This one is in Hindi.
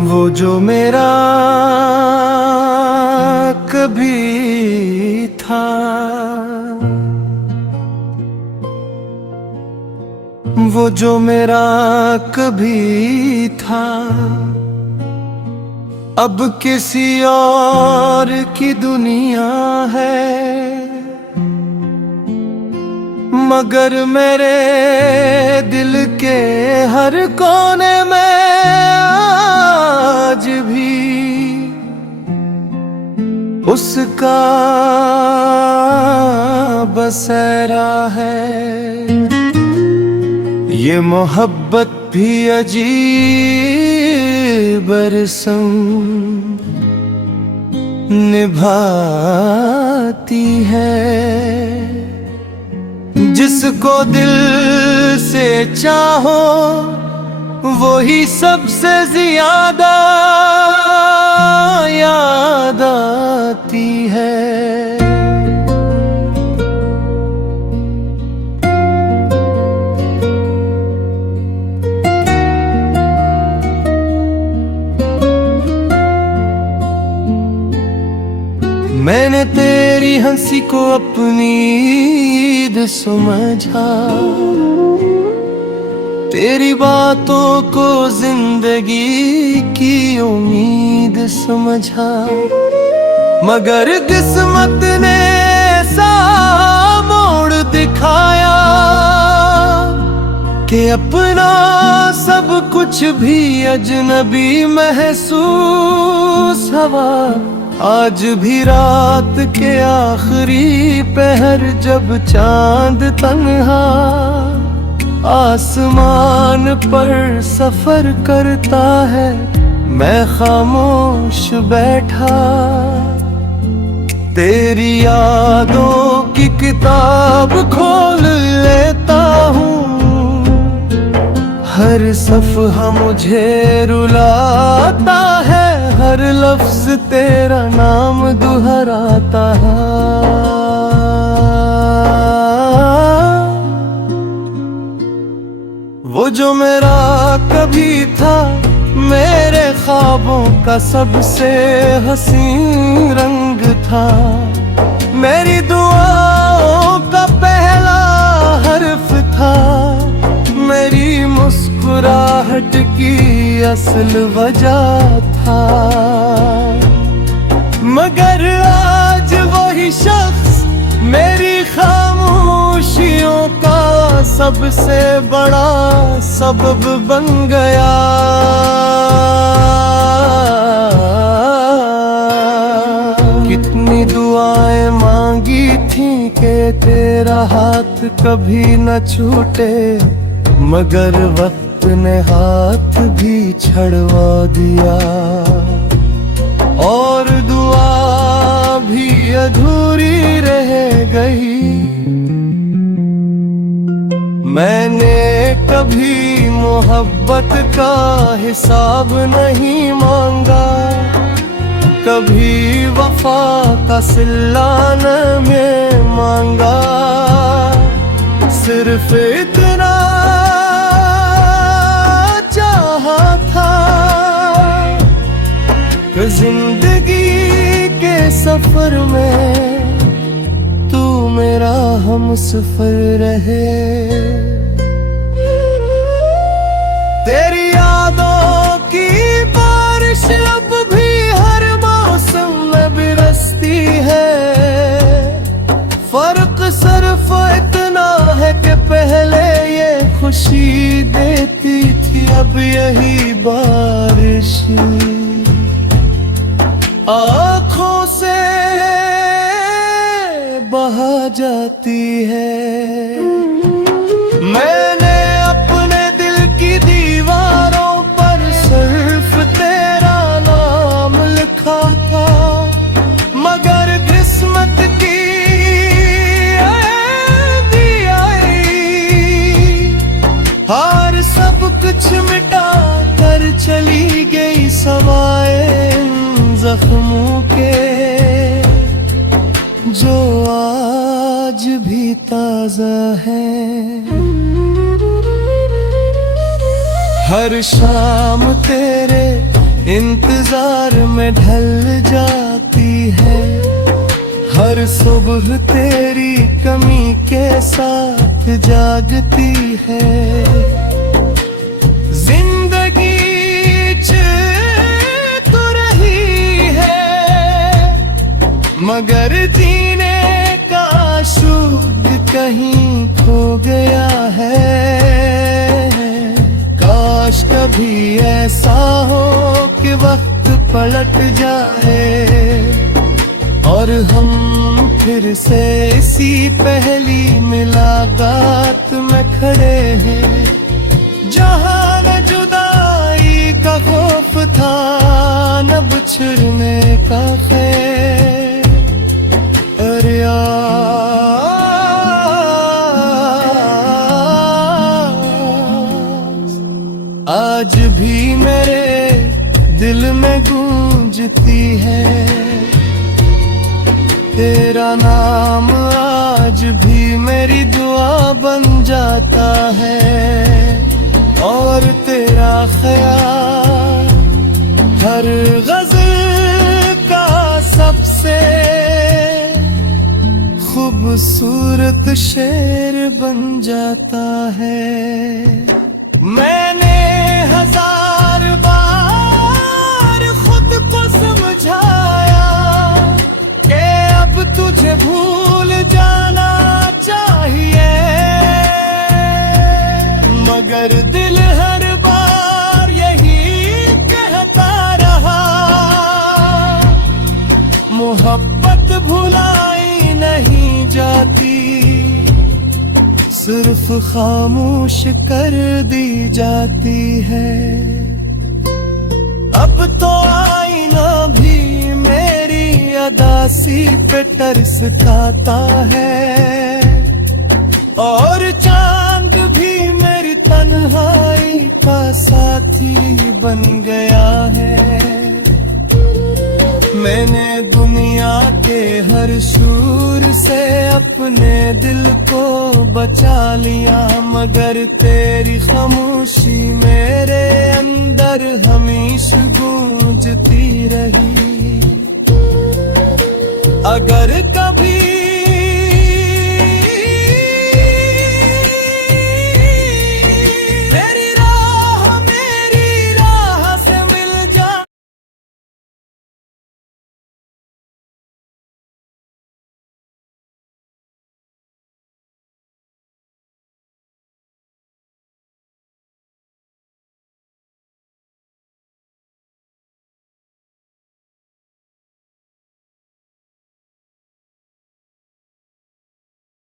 वो जो मेरा कभी था, वो जो मेरा कभी था, अब किसी और की दुनिया है। मगर मेरे दिल के हर कोने में आज भी उसका बसेरा है। ये मोहब्बत भी अजीब रस्म निभाती है। जिसको दिल से चाहो वही सबसे ज्यादा याद आती है। मैंने तेरी हंसी को अपनी ईद समझा, तेरी बातों को जिंदगी की उम्मीद समझा। मगर किस्मत ने ऐसा मोड़ दिखाया कि अपना सब कुछ भी अजनबी महसूस हुआ। आज भी रात के आखिरी पहर जब चांद तन्हा आसमान पर सफर करता है, मैं खामोश बैठा तेरी यादों की किताब खोल लेता हूँ। हर सफ़हा मुझे रुलाता है, हर लफ्ज तेरा नाम दोहराता है। वो जो मेरा कभी था, मेरे ख्वाबों का सबसे हसीन रंग था। मेरी दुआओं का पहला हर्फ था, मेरी मुस्कुराहट की असल वजह था। मगर आज वही शख्स मेरी खामोशियों का सबसे बड़ा सबब बन गया। कितनी दुआएं मांगी थी कि तेरा हाथ कभी न छूटे, मगर वक्त ने हाथ भी छड़वा दिया। और दुआ भी अधूरी रह गई। मैंने कभी मोहब्बत का हिसाब नहीं मांगा, कभी वफा का सिला न मैं मांगा। सिर्फ इतना चाहा था कि जिंदगी के सफर में तू मेरा हमसफर रहे। तेरी यादों की बारिश अब भी हर मौसम में बरसती है। फर्क सिर्फ इतना है कि पहले ये खुशी देती थी, अब यही बारिश आँखों से बहा जाती है। मैंने अपने दिल की दीवारों पर सिर्फ तेरा नाम लिखा था, मगर किस्मत की आंधी आई, हार सब कुछ मिटा कर चली गई सवाए जख्मों के, जो आज भी ताजा है। हर शाम तेरे इंतजार में ढल जाती है हर सुबह तेरी कमी के साथ जागती है। जिंदगी तो रही है मगर जीने का शुद्ध कहीं खो गया है। काश कभी ऐसा हो कि वक्त पलट जाए और हम फिर से इसी पहली मुलाकात में खड़े हैं, जहां न जुदाई का खौफ था न बिछड़ने का खैर। अरे आज भी मेरे दिल में गूंजती है तेरा नाम, आज भी मेरी दुआ बन जाता है और तेरा ख्याल हर गज़ल का सबसे खूबसूरत शेर बन जाता है। मैंने हजार बार खुद को समझाया कि अब तुझे भूल जाना चाहिए, मगर दिल हर बार यही कहता रहा मोहब्बत भुलाई नहीं जाती, सिर्फ खामोश कर दी जाती है। अब तो आईना भी मेरी अदासी पे तरस खाता है और चांद भी मेरी तन्हाई का साथी बन गया है। मैंने दुनिया के हर शूर से अपने दिल को बचा लिया, मगर तेरी खामोशी मेरे अंदर हमेशा